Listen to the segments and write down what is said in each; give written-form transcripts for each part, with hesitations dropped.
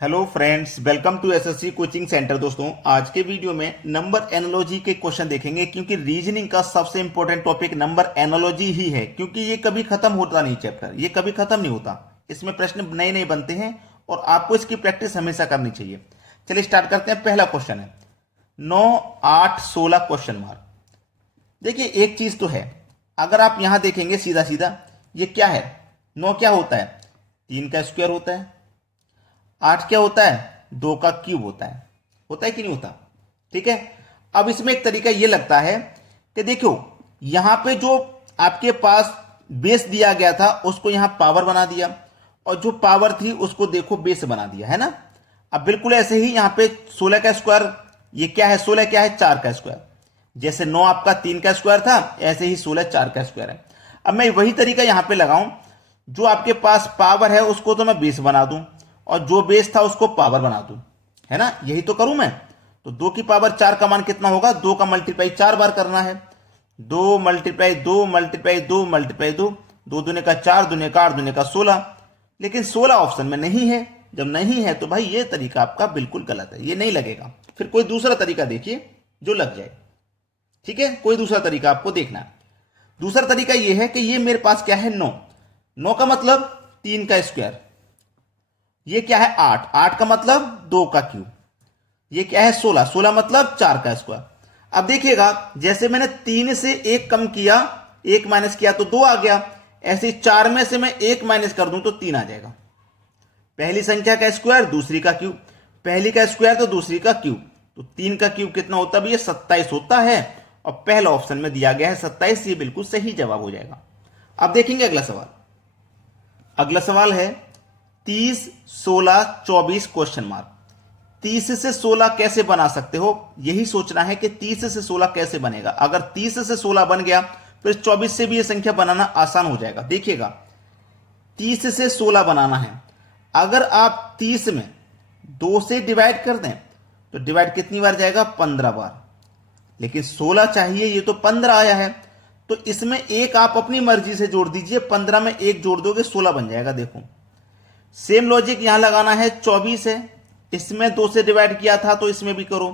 Hello friends, welcome to SSC coaching centre. दोस्तों, आज के वीडियो में नंबर एनालॉजी के क्वेश्चन देखेंगे, क्योंकि रीजनिंग का सबसे इंपॉर्टेंट टॉपिक नंबर एनालॉजी ही है, क्योंकि ये कभी खत्म होता नहीं। चैप्टर ये कभी खत्म नहीं होता, इसमें प्रश्न नए नए बनते हैं और आपको इसकी प्रैक्टिस हमेशा करनी चाहिए। चलिए स्टार्ट करते हैं। पहला क्वेश्चन है 9, 8, 16 क्वेश्चन मार्क। देखिए एक चीज तो है, अगर आप यहां देखेंगे सीधा सीधा, ये क्या है? 9 क्या होता है? 3 का स्क्वायर होता है। 8 क्या होता है? 2 का क्यूब होता है कि नहीं होता? ठीक है। अब इसमें एक तरीका यह लगता है कि देखो, यहां पे जो आपके पास बेस दिया गया था उसको यहां पावर बना दिया, और जो पावर थी उसको देखो बेस बना दिया, है ना। अब बिल्कुल ऐसे ही यहां पे 16 का स्क्वायर, ये क्या है? 16 क्या है? 4 का स्क्वायर। जैसे 9 आपका 3 का स्क्वायर था, ऐसे ही 16 4 का स्क्वायर है। अब मैं वही तरीका यहां पे लगाऊं, जो आपके पास पावर है उसको तो मैं बेस बना दूं, और जो बेस था उसको पावर बना दूं, है ना। यही तो करूं मैं। तो 2 की पावर 4 का मान कितना होगा? 2 का मल्टीप्लाई 4 बार करना है। 2 मल्टीप्लाई 2 मल्टीप्लाई 2 मल्टीप्लाई 2, 2 दूने का 4, दूने का 8, दूने का 16। लेकिन 16 ऑप्शन में नहीं है। जब नहीं है तो भाई ये तरीका आपका बिल्कुल गलत है, ये नहीं लगेगा। फिर कोई दूसरा तरीका देखिए जो लग जाए। ठीक है, कोई दूसरा तरीका आपको देखना है। दूसरा तरीका यह है कि ये मेरे पास क्या है? 9। 9 का मतलब 3 का स्क्वायर। ये क्या है? 8। 8 का मतलब 2 का क्यूब। ये क्या है? 16। 16 मतलब 4 का स्क्वायर। अब देखिएगा, जैसे मैंने 3 से 1 कम किया, 1 माइनस किया तो 2 आ गया। ऐसे 4 में से मैं 1 माइनस कर दूं तो 3 आ जाएगा। पहली संख्या का स्क्वायर, दूसरी का क्यूब। पहली का स्क्वायर तो दूसरी का क्यूब, तो 3 का क्यूब कितना होता है? ये 27 होता है। और पहला ऑप्शन में दिया गया है 27, ये बिल्कुल सही जवाब हो जाएगा। अब देखेंगे अगला सवाल। अगला सवाल है 30, 16, 24 क्वेश्चन मार्क। 30 से 16 कैसे बना सकते हो, यही सोचना है कि 30 से 16 कैसे बनेगा। अगर 30 से 16 बन गया, फिर 24 से भी यह संख्या बनाना आसान हो जाएगा। देखिएगा, 30 से 16 बनाना है। अगर आप 30 में 2 से डिवाइड कर दें तो डिवाइड कितनी बार जाएगा? 15 बार। लेकिन 16 चाहिए, ये तो 15 आया है, तो इसमें एक आप अपनी मर्जी से जोड़ दीजिए। 15 में 1 जोड़ दोगे 16 बन जाएगा। देखो सेम लॉजिक यहां लगाना है। 24 है, इसमें 2 से डिवाइड किया था तो इसमें भी करो।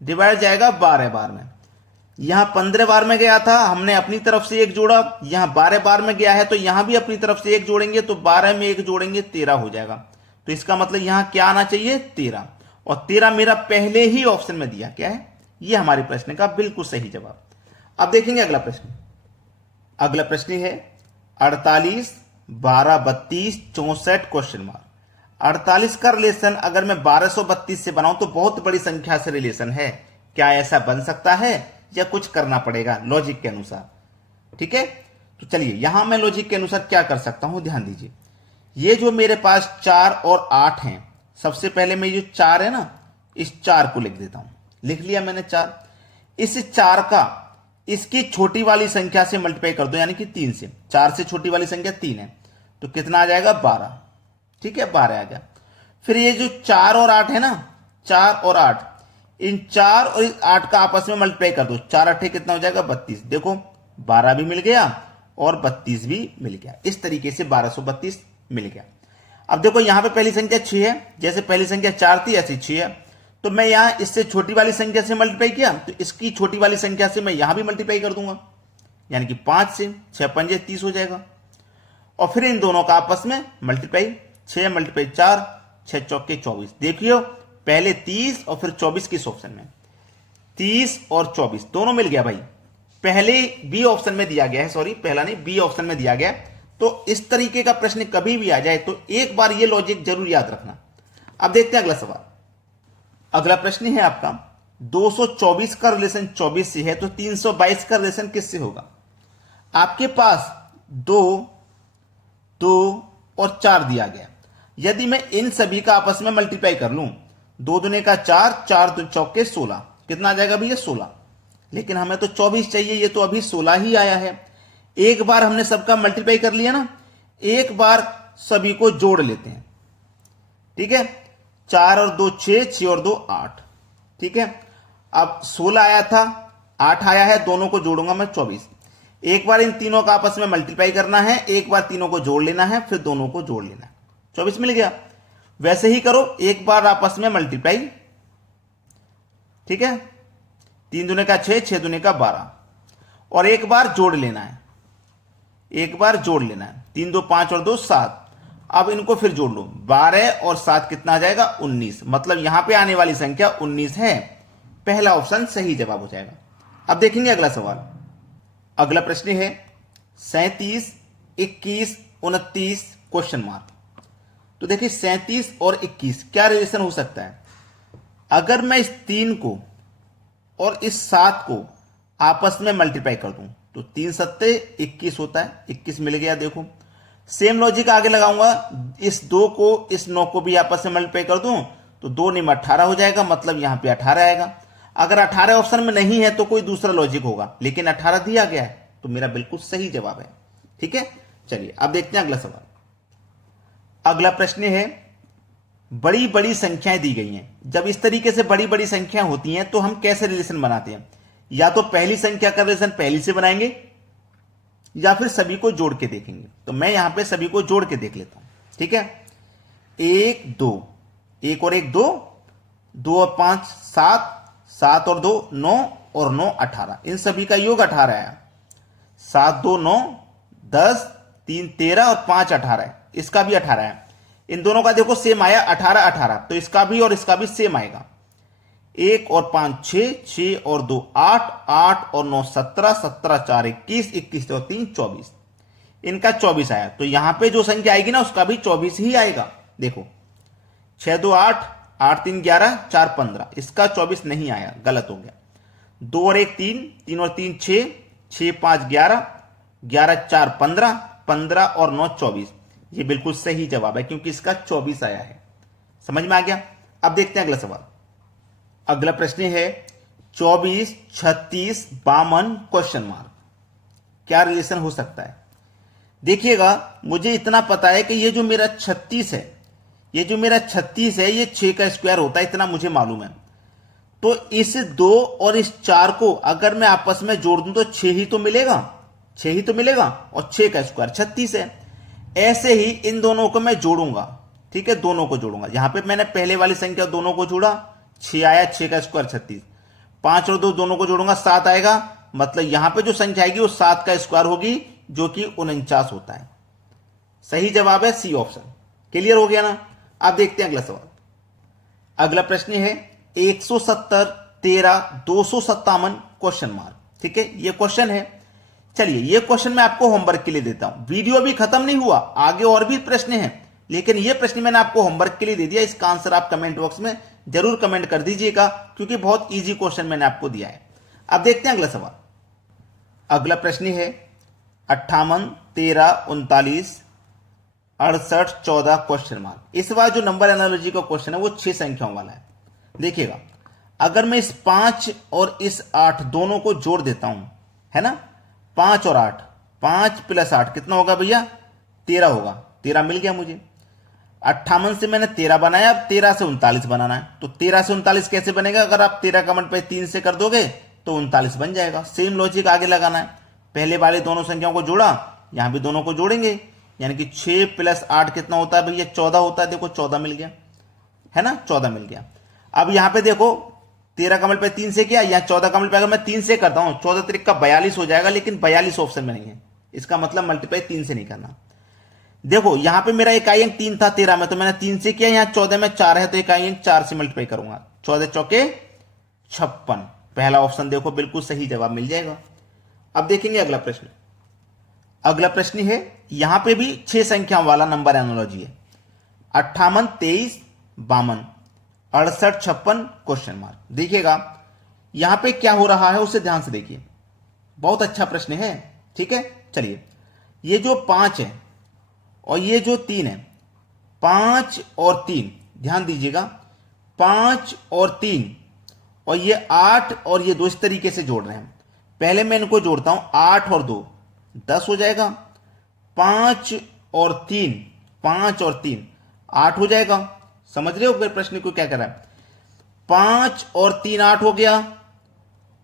डिवाइड जाएगा 12 बार में। यहां 15 बार में गया था, हमने अपनी तरफ से 1 जोड़ा। यहां 12 बार में गया है तो यहां भी अपनी तरफ से 1 जोड़ेंगे, तो 12 में 1 जोड़ेंगे 13 हो जाएगा। तो इसका मतलब यहां क्या आना चाहिए? 13। और 13 मेरा पहले ही ऑप्शन में दिया क्या है? यह हमारे प्रश्न का बिल्कुल सही जवाब। अब देखेंगे अगला प्रश्न। अगला प्रश्न है 48, 12, 32, 64 क्वेश्चन मार्क। 48 का रिलेशन अगर मैं 1232 से बनाऊं तो बहुत बड़ी संख्या से रिलेशन है। क्या ऐसा बन सकता है या कुछ करना पड़ेगा लॉजिक के अनुसार? ठीक है, तो चलिए यहां मैं लॉजिक के अनुसार क्या कर सकता हूं, ध्यान दीजिए। ये जो मेरे पास 4 और 8 हैं, सबसे पहले मैं जो 4 है ना, इस 4 को लिख देता हूं। लिख लिया मैंने 4। इस 4 का इसकी छोटी वाली संख्या से मल्टीप्लाई कर दो, यानी कि 3 से। 4 से छोटी वाली संख्या 3 है, तो कितना आ जाएगा? 12। ठीक है, 12 आ गया। फिर ये जो 4 और 8 है ना, 4 और 8, इन 4 और 8 का आपस में मल्टीप्लाई कर दो। 4 8 कितना हो जाएगा? 32। देखो 12 भी मिल गया और 32 भी मिल गया। इस तरीके से 1232 मिल गया। अब देखो यहां पे पहली संख्या 6 है, जैसे पहली संख्या 4 थी ऐसी 6 है, तो मैं यहां इससे छोटी वाली संख्या से मल्टीप्लाई किया, तो इसकी छोटी वाली संख्या से मैं यहां भी मल्टीप्लाई कर दूंगा, यानी कि 5 से। 6 पंजे 30 हो जाएगा। और फिर इन दोनों का आपस में मल्टीप्लाई, 6 मल्टीप्लाई 4, 6 चौके 24। देखियो पहले 30 और फिर 24 किस ऑप्शन में? 30 और 24 दोनों मिल गया भाई। पहले बी ऑप्शन में दिया गया है, सॉरी पहला नहीं, बी ऑप्शन में दिया गया। तो इस तरीके का प्रश्न कभी भी आ जाए तो एक बार ये लॉजिक जरूर याद रखना। अब देखते हैं अगला सवाल। अगला प्रश्न है आपका 224 का रिलेशन 24 से है, तो 322 का रिलेशन किससे होगा? आपके पास 2, 2 और 4 दिया गया। यदि मैं इन सभी का आपस में मल्टीप्लाई कर लूं, 2 दूने का 4, 4 दो चौके 16, कितना आ जाएगा भैया? 16। लेकिन हमें तो 24 चाहिए, ये तो अभी 16 ही आया है। एक बार हमने सबका मल्टीप्लाई कर लिया ना, एक बार सभी को जोड़ लेते हैं। ठीक है, 4 और 2 6, 6 और 2 8। ठीक है, अब 16 आया था, 8 आया है, दोनों को जोड़ूंगा मैं 24। एक बार इन तीनों का आपस में मल्टीप्लाई करना है, एक बार तीनों को जोड़ लेना है, फिर दोनों को जोड़ लेना है। 24 मिल गया। वैसे ही करो, एक बार आपस में मल्टीप्लाई, ठीक है, 3 दूने का 6, 6 दूने का 12, और एक बार जोड़ लेना है, एक बार जोड़ लेना है, 3 2 5 और 2 7। अब इनको फिर जोड़ लो, 12 और 7 कितना आ जाएगा 19, मतलब यहां पे आने वाली संख्या 19 है। पहला ऑप्शन सही जवाब हो जाएगा। अब देखेंगे अगला सवाल। अगला प्रश्न है 37, 21, 29 क्वेश्चन मार्क। तो देखिए 37 और 21 क्या रिलेशन हो सकता है? अगर मैं इस 3 को और इस 7 को आपस में मल्टीप्लाई कर दूं तो 3 सत्ते 21 होता है, 21 मिल गया। देखो सेम लॉजिक आगे लगाऊंगा, इस 2 को इस 9 को भी आपस में मल्टीप्लाई कर दूं तो 2 9 18 हो जाएगा, मतलब यहां पे 18 आएगा। अगर 18 ऑप्शन में नहीं है तो कोई दूसरा लॉजिक होगा, लेकिन 18 दिया गया है तो मेरा बिल्कुल सही जवाब है। ठीक है, चलिए अब देखते हैं अगला सवाल। अगला प्रश्न है बड़ी बड़ी संख्याएं दी गई हैं। जब इस तरीके से बड़ी बड़ी संख्याएं होती हैं तो हम कैसे रिलेशन बनाते हैं? या तो पहली संख्या का रिलेशन पहली से बनाएंगे या फिर सभी को जोड़ के देखेंगे। तो मैं यहां पे सभी को जोड़ के देख लेता हूं। ठीक है, 1 2, 1 और 1 2, 2 और 5 7, 7 और 2 9 और 9 18, इन सभी का योग 18 है। 7 2 9 10, 3 13 और 5 18 है, इसका भी 18 है। इन दोनों का देखो सेम आया 18 18, तो इसका भी और इसका भी सेम आएगा। 1 और 5 6, 6 और 2 8, 8 और 9 17, 17 4 21, 21 और 3 24, इनका 24 आया। तो यहां पे जो संख्या आएगी ना उसका भी 24 ही आएगा। देखो 6 2 8, 8 3 11, 4 15, इसका 24 नहीं आया, गलत हो गया। 2 और 1 3, 3 और 3 6, 6 5 11, 11 4 15, 15 और 9 24, ये बिल्कुल सही जवाब है क्योंकि इसका 24 आया है। समझ में आ गया? अब देखते हैं अगला सवाल। अगला प्रश्न है 24 36 52 क्वेश्चन मार्क। क्या रिलेशन हो सकता है? देखिएगा, मुझे इतना पता है कि ये जो मेरा 36 है, ये जो मेरा 36 है ये 6 का स्क्वायर होता है, इतना मुझे मालूम है। तो इस 2 और इस 4 को अगर मैं आपस में जोड़ दूं तो 6 ही तो मिलेगा, 6 ही तो मिलेगा, और 6 का स्क्वायर 36 है। ऐसे ही इन दोनों को मैं जोड़ूंगा। ठीक है, दोनों को जोड़ूंगा। यहां पे मैंने पहले वाली संख्या दोनों को जोड़ा, 6 आया, 6 का स्क्वायर 36। 5 और 2 दोनों को जोड़ूंगा, 7 आएगा, मतलब यहां पे जो संख्या आएगी वो 7 का स्क्वायर होगी, जो कि 49 होता है। सही जवाब है सी ऑप्शन। क्लियर हो गया ना? अब देखते हैं अगला सवाल। अगला प्रश्न है 170 13 257 क्वेश्चन मार्क। ठीक है, ये क्वेश्चन है। चलिए ये क्वेश्चन मैं आपको होमवर्क के लिए देता हूं। वीडियो अभी खत्म नहीं हुआ, आगे और भी प्रश्न हैं, लेकिन ये प्रश्न मैंने आपको होमवर्क के लिए दे दिया। इसका आंसर आप कमेंट बॉक्स में जरूर कमेंट कर दीजिएगा, क्योंकि बहुत इजी क्वेश्चन मैंने आपको दिया है। अब देखते हैं अगला सवाल। अगला प्रश्न है 58 13 39 68 14 क्वेश्चन मार्क। इस बार जो नंबर एनालॉजी का क्वेश्चन है वो 6 संख्याओं वाला है। देखिएगा, अगर मैं इस 5 और इस 8 दोनों को जोड़ देता हूं, है ना, 5 और 8, 5 प्लस 8 कितना होगा भैया? 13 होगा। 13 मिल गया मुझे। 58 से मैंने 13 बनाया, अब 13 से 39 बनाना है। तो 13 से 39 कैसे बनेगा? अगर आप 13 का मल्टीप्लाई 3 से कर दोगे तो 39 बन जाएगा। सेम लॉजिक आगे लगाना है। पहले वाले दोनों संख्याओं को जोड़ा, यहां भी दोनों को जोड़ेंगे, यानी कि 6 प्लस 8 कितना होता है भैया? 14 होता है। देखो 14 मिल गया, है ना, 14 मिल गया। अब यहां पे देखो 13 का मल्टीप्लाई 3 से किया, यहां 14 का मल्टीप्लाई अगर मैं 3 से करता हूं 14 त्रिक का 42 हो जाएगा, लेकिन 42 ऑप्शन में नहीं है। इसका मतलब मल्टीप्लाई 3 से नहीं करना। देखो यहां पे मेरा इकाई अंक 3 था 13 में, तो मैंने 3 से किया, यहां 14 में 4 है तो इकाई अंक 4 से मल्टीप्लाई करूंगा। 14 चौके 56, पहला ऑप्शन देखो बिल्कुल सही जवाब मिल जाएगा। अब देखेंगे अगला प्रश्न। अगला प्रश्न है, यहां पे भी 6 संख्याओं वाला नंबर एनालॉजी है। 58 23 52 68 56 क्वेश्चन मार्क। देखिएगा यहां पे क्या हो रहा है उसे ध्यान से देखिए, बहुत अच्छा प्रश्न है। ठीक है, चलिए ये जो 5 है और ये जो 3 है, 5 और 3 ध्यान दीजिएगा, 5 और 3 और ये 8 और ये 2 इस तरीके से जोड़ रहे हैं। पहले मैं इनको जोड़ता हूं, 8 और 2 10 हो जाएगा, 5 और 3 5 और 3 8 हो जाएगा। समझ रहे हो फिर प्रश्न को क्या कर रहा है? 5 और 3 8 हो गया,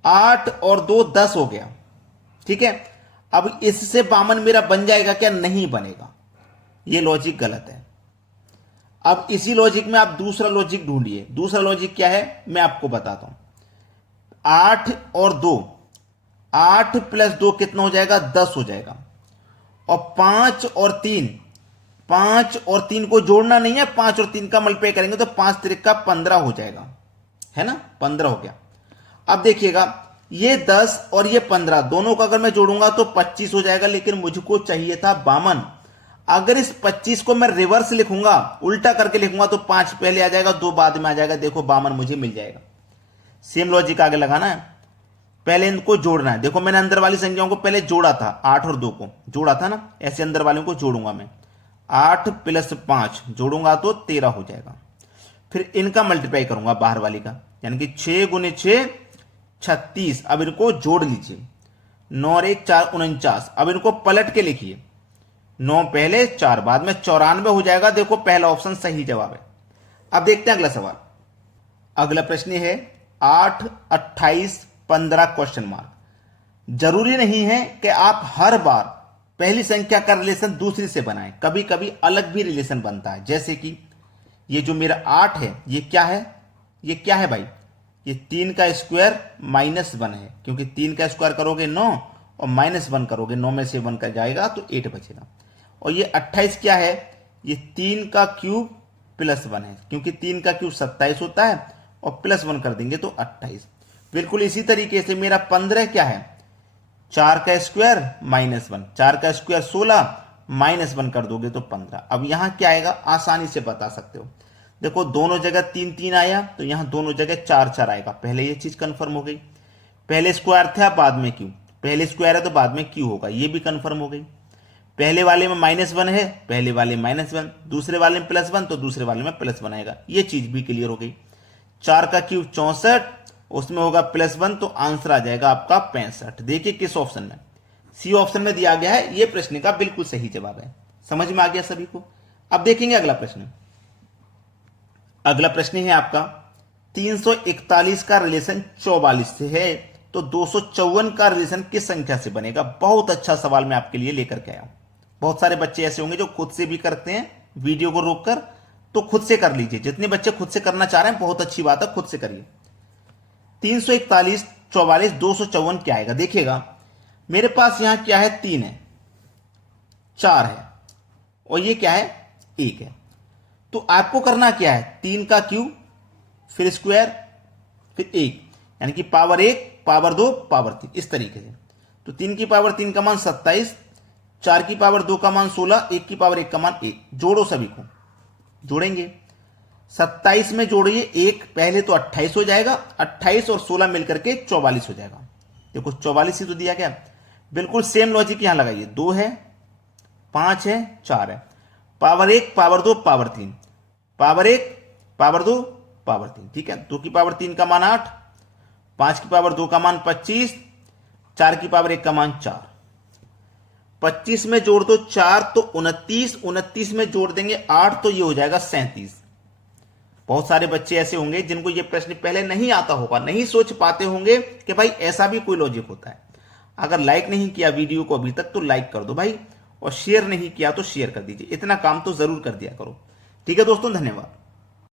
8 और 2 10 हो गया। ठीक है, अब इससे 52 मेरा बन जाएगा क्या? नहीं बनेगा, ये लॉजिक गलत है। अब इसी लॉजिक में आप दूसरा लॉजिक ढूंढिए। दूसरा लॉजिक क्या है मैं आपको बताता हूं। 8 और 2, 8 प्लस 2 कितना हो जाएगा? 10 हो जाएगा। और 5 और 3, 5 और 3 को जोड़ना नहीं है, 5 और 3 का मल्टीप्लाई करेंगे तो 5 तिरिका 15 हो जाएगा, है ना? 15 हो गया। अब देखिएगा ये 10 और ये 15 दोनों का अगर मैं जोड़ूंगा तो 25 हो जाएगा, लेकिन मुझको चाहिए था 52। अगर इस 25 को मैं रिवर्स लिखूंगा, उल्टा करके लिखूंगा, तो 5 पहले आ जाएगा, 2 बाद में आ जाएगा। देखो 52 मुझे मिल जाएगा। सेम लॉजिक आगे लगाना है, पहले इनको जोड़ना है। देखो मैंने अंदर वाली संख्याओं को पहले जोड़ा था, 8 और 2 को जोड़ा था ना, ऐसे अंदर वालों को जोड़ूंगा मैं। 8 प्लस 5 जोड़ूंगा तो 13 हो जाएगा। फिर इनका मल्टीप्लाई करूंगा बाहर वाली का, यानी कि 6 गुने 6 36। अब इनको जोड़ लीजिए, 9 और 1 4 49। अब इनको पलट के लिखिए, 9 पहले 4 बाद में, 94 हो जाएगा। देखो पहला ऑप्शन सही जवाब है। अब देखते हैं अगला सवाल। अगला प्रश्न है 8 28 15 क्वेश्चन मार्क। जरूरी नहीं है कि आप हर बार पहली संख्या का रिलेशन दूसरी से बनाएं, कभी कभी अलग भी रिलेशन बनता है। जैसे कि ये जो मेरा 8 है, ये क्या है? ये क्या है भाई? ये 3 का स्क्वायर माइनस 1 है, क्योंकि 3 का स्क्वायर करोगे 9 और माइनस 1 करोगे, 9 में से 1 का जाएगा तो 8 बचेगा। और ये 28 क्या है? ये 3 का क्यूब प्लस 1 है, क्योंकि 3 का क्यूब 27 होता है और प्लस 1 कर देंगे तो 28। बिल्कुल इसी तरीके से मेरा 15 क्या है? 4 का स्क्वायर माइनस 1, 4 का स्क्वायर 16 माइनस 1 कर दोगे तो 15। अब यहां क्या आएगा? आसानी से बता सकते हो। देखो दोनों जगह 3 3 आया, तो यहां दोनों जगह 4 4 आएगा। पहले ये चीज कंफर्म हो गई। पहले स्क्वायर था बाद में क्यू, पहले स्क्वायर है तो बाद में क्यू होगा, ये भी कंफर्म हो गई। पहले वाले में माइनस 1 है, पहले वाले में माइनस 1, दूसरे वाले में प्लस 1 तो दूसरे वाले में प्लस 1 आएगा, ये चीज भी क्लियर हो गई। 4 का क्यूब 64, उसमें होगा प्लस 1 तो आंसर आ जाएगा आपका 65। देखिए किस ऑप्शन में? सी ऑप्शन में दिया गया है। यह प्रश्न का बिल्कुल सही जवाब है। समझ में आ गया सभी को? अब देखेंगे अगला प्रश्न। अगला प्रश्न है आपका 341 का रिलेशन 44 से है, तो 254 का रिलेशन किस संख्या से बनेगा? बहुत अच्छा सवाल मैं आपके लिए लेकर के आया हूं। बहुत सारे बच्चे ऐसे होंगे जो खुद से भी करते हैं, वीडियो को रोककर, तो खुद से कर लीजिए। जितने बच्चे खुद से करना चाह रहे हैं बहुत अच्छी बात है, खुद से करिए। 341 44 254 क्या आएगा? देखिएगा मेरे पास यहां क्या है? 3 है, 4 है और ये क्या है? 1 है। तो आपको करना क्या है? 3 का क्यूब फिर स्क्वायर फिर 1, यानी कि पावर 1 पावर 2 पावर 3, इस तरीके से। तो 3 की पावर 3 का मान 27, 4 की पावर 2 का मान 16, 1 की पावर 1 का मान 1। जोड़ो, सभी को जोड़ेंगे। 27 में जोड़िए 1, पहले तो 28 हो जाएगा, 28 और 16 मिलकर के 44 हो जाएगा। देखो 44 ही तो दिया गया। बिल्कुल सेम लॉजिक यहां लगाइए। 2 है, 5 है, 4 है, power 1 power 2 power 3, power 1 power 2 power 3, ठीक है। 2 की पावर 3 का मान 8, 5 की पावर 2 का मान 25, 4 की पावर 1 का मान 4। 25 में जोड़ दो 4 तो 29, 29 में जोड़ देंगे 8 तो ये हो जाएगा 37। बहुत सारे बच्चे ऐसे होंगे जिनको ये प्रश्न पहले नहीं आता होगा, नहीं सोच पाते होंगे कि भाई ऐसा भी कोई लॉजिक होता है। अगर लाइक नहीं किया वीडियो को अभी तक तो लाइक कर दो भाई, और शेयर नहीं किया तो शेयर कर दीजिए। इतना काम तो जरूर कर दिया करो। ठीक है दोस्तों, धन्यवाद।